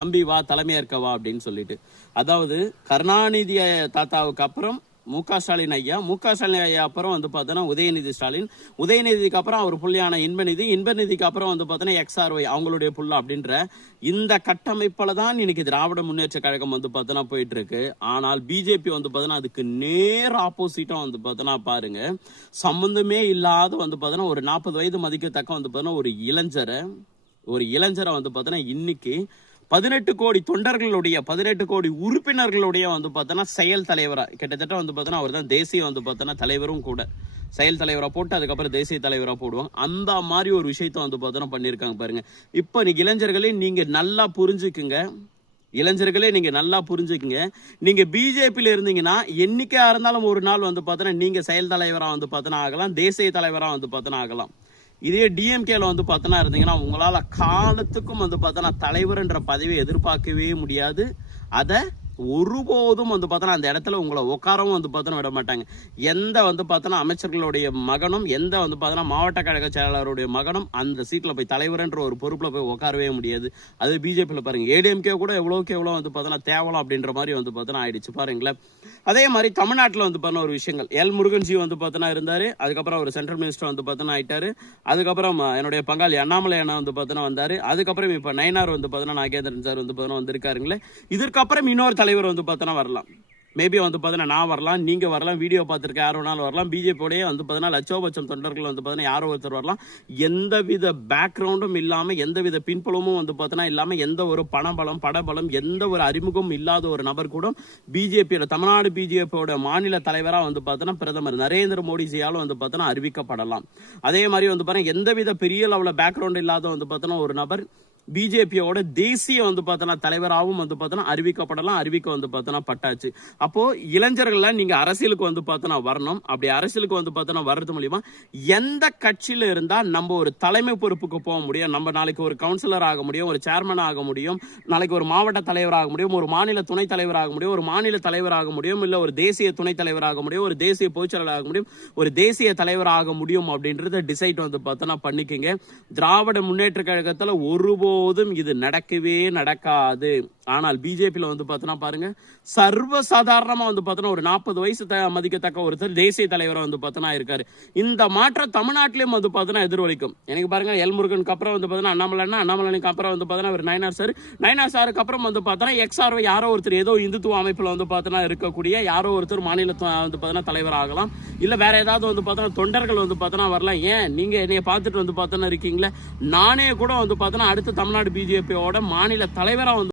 தம்பி வா தலைமையேற்கவா அப்படின்னு சொல்லிட்டு. அதாவது கருணாநிதி தாத்தாவுக்கு அப்புறம் முக ஸ்டாலின் ஐயா, முக ஸ்டாலின் ஐயா அப்புறம் வந்து பார்த்தோன்னா உதயநிதி ஸ்டாலின், உதயநிதிக்கு அப்புறம் அவர் புள்ளியான இன்பநிதி, இன்பநிதிக்கு அப்புறம் வந்து பார்த்தோன்னா XRY அவங்களுடைய புள்ள அப்படின்ற இந்த கட்டமைப்பில் தான் இன்னைக்கு திராவிட முன்னேற்ற கழகம் வந்து பார்த்தோன்னா போயிட்டு இருக்கு. ஆனால் பிஜேபி வந்து பார்த்தோன்னா அதுக்கு நேர் ஆப்போசிட்டா வந்து பார்த்தோன்னா பாருங்க, சம்பந்தமே இல்லாத வந்து பார்த்தோன்னா ஒரு 40 வயது மதிக்கத்தக்க வந்து பார்த்தோன்னா ஒரு இளைஞரை வந்து பார்த்தோன்னா இன்னைக்கு 18 கோடி தொண்டர்களுடைய 18 கோடி உறுப்பினர்களுடைய வந்து பார்த்தோன்னா செயல் தலைவரா கிட்டத்தட்ட வந்து பார்த்தோன்னா அவர் தான் தேசிய வந்து பார்த்தோன்னா தலைவரும் கூட. செயல் தலைவராக போட்டு அதுக்கப்புறம் தேசிய தலைவராக போடுவாங்க. அந்த மாதிரி ஒரு விஷயத்த வந்து பார்த்தோன்னா பண்ணியிருக்காங்க பாருங்க. இப்போ நீங்க இளைஞர்களே நீங்க நல்லா புரிஞ்சுக்குங்க. நீங்க பிஜேபியில இருந்தீங்கன்னா என்னைக்கா இருந்தாலும் ஒரு நாள் வந்து பார்த்தோன்னா நீங்க செயல் தலைவராக வந்து பார்த்தோன்னா ஆகலாம், தேசிய தலைவராக வந்து பார்த்தோன்னா ஆகலாம். இதே டிஎம்கேல வந்து பார்த்தோன்னா இருந்தீங்கன்னா உங்களால காலத்துக்கும் வந்து பார்த்தோன்னா தலைவர்ன்ற பதவியை எதிர்பார்க்கவே முடியாது. அதை ஒருபோதும் வந்து பார்த்தோன்னா அந்த இடத்துல உங்களை உட்காரவும் வந்து பார்த்தோன்னா விட மாட்டாங்க. எந்த வந்து பார்த்தோன்னா அமைச்சர்களுடைய மகனும், எந்த வந்து பார்த்தோன்னா மாவட்ட கழக செயலாளருடைய மகனும் அந்த சீட்டில் போய் தலைவர்ன்ற ஒரு பொறுப்பில் போய் உட்காரவே முடியாது. அது பிஜேபியில் பாருங்க. ஏடிஎம்கே கூட எவ்வளோக்கு எவ்வளோ வந்து பார்த்தோன்னா தேவலாம் அப்படின்ற மாதிரி வந்து பார்த்தோன்னா ஆயிடுச்சு பாருங்களேன். அதே மாதிரி தமிழ்நாட்டில் வந்து பார்த்தோன்னா ஒரு விஷயங்கள், எல் முருகன்ஜி வந்து பார்த்தோன்னா இருந்தார். அதுக்கப்புறம் அவர் சென்ட்ரல் மினிஸ்டர் வந்து பார்த்தோன்னா ஆயிட்டாரு. அதுக்கப்புறம் என்னுடைய பங்காளி அண்ணாமலை அண்ணா வந்து பார்த்தோன்னா வந்தார். அதுக்கப்புறம் இப்போ நயனார் வந்து பார்த்தோன்னா நாகேந்திரன் சார் வந்து பார்த்தோன்னா வந்திருக்காருங்களே. இதற்கப்புறம் இன்னொரு தலைவர் வந்து பார்த்தோன்னா வரலாம். மேபி வந்து பார்த்தீங்கன்னா நான் வரலாம், நீங்கள் வரலாம், வீடியோ பார்த்துருக்க யார் வேணாலும் வரலாம். பிஜேபியோடய வந்து பார்த்தீங்கன்னா லட்சோபட்சம் தொண்டர்கள் வந்து பார்த்தீங்கன்னா யாரோ ஒருத்தர் வரலாம். எந்தவித பேக்ரவுண்டும் இல்லாமல், எந்தவித பின்புலமும் வந்து பார்த்தீங்கன்னா இல்லாமல், எந்த ஒரு பணபலம் படபலம் எந்த ஒரு அறிமுகம் இல்லாத ஒரு நபர் கூட பிஜேபியோட தமிழ்நாடு பிஜேபியோட மாநில தலைவராக வந்து பார்த்தீங்கன்னா பிரதமர் நரேந்திர மோடிஜியாலும் வந்து பார்த்தீங்கன்னா அறிவிக்கப்படலாம். அதே மாதிரி வந்து பார்த்தீங்கன்னா எந்தவித பெரிய லெவலில் பேக்ரவுண்ட் இல்லாத வந்து பார்த்தீங்கன்னா ஒரு நபர் பிஜேபியோட தேசிய வந்து பார்த்தோன்னா தலைவராகவும் வந்து பார்த்தோன்னா அறிவிக்கப்படலாம். அறிவிக்க வந்து பார்த்தோன்னா பட்டாச்சு. அப்போ இளைஞர்கள்லாம் நீங்க அரசியலுக்கு வந்து பார்த்தோன்னா வரணும். அப்படி அரசியலுக்கு வந்து பார்த்தோன்னா வர்றது மூலியமா எந்த கட்சியில இருந்தா நம்ம ஒரு தலைமை பொறுப்புக்கு போக முடியும், நம்ம நாளைக்கு ஒரு கவுன்சிலர் ஆக முடியும், ஒரு சேர்மன் ஆக முடியும், நாளைக்கு ஒரு மாவட்ட தலைவர் ஆக முடியும், ஒரு மாநில துணைத் தலைவர் ஆக முடியும், ஒரு மாநில தலைவர் ஆக முடியும், இல்ல ஒரு தேசிய துணைத் தலைவர் ஆக முடியும், ஒரு தேசிய பொதுச்செயலாளர் ஆக முடியும், ஒரு தேசிய தலைவர் ஆக முடியும் அப்படின்றத டிசைட் வந்து பார்த்தோன்னா பண்ணிக்கங்க. திராவிட முன்னேற்ற கழகத்துல ஒருபோதும் இது நடக்கவே நடக்காது. ஆனால் பிஜேபியில் வந்து பார்த்தோன்னா பாருங்க, சர்வசாதாரணமா வந்து பார்த்தோன்னா ஒரு 40 வயசு மதிக்கத்தக்க ஒருத்தர் தேசிய தலைவராக வந்து பார்த்தோன்னா இருக்காரு. இந்த மாற்றம் தமிழ்நாட்டிலேயும் வந்து பார்த்தோன்னா எதிரொலிக்கும். எனக்கு பாருங்க, எல் முருகனுக்கு அப்புறம் வந்து பார்த்தோன்னா அண்ணாமலைக்கு அப்புறம் வந்து பார்த்தோன்னா ஒரு நயனார் சாருக்கு அப்புறம் வந்து பார்த்தோன்னா XRY யாரோ ஒருத்தர் ஏதோ இந்துத்துவ அமைப்பில் வந்து பார்த்தோன்னா இருக்கக்கூடிய யாரோ ஒருத்தர் மாநில வந்து பார்த்தோன்னா தலைவர் ஆகலாம். இல்லை வேற ஏதாவது வந்து பார்த்தோன்னா தொண்டர்கள் வந்து பார்த்தோன்னா வரலாம். ஏன் நீங்க என்னைய பார்த்துட்டு வந்து பார்த்தோன்னா இருக்கீங்களே, நானே கூட வந்து பார்த்தோன்னா அடுத்த தமிழ்நாடு பிஜேபியோட மாநில தலைவராக வந்து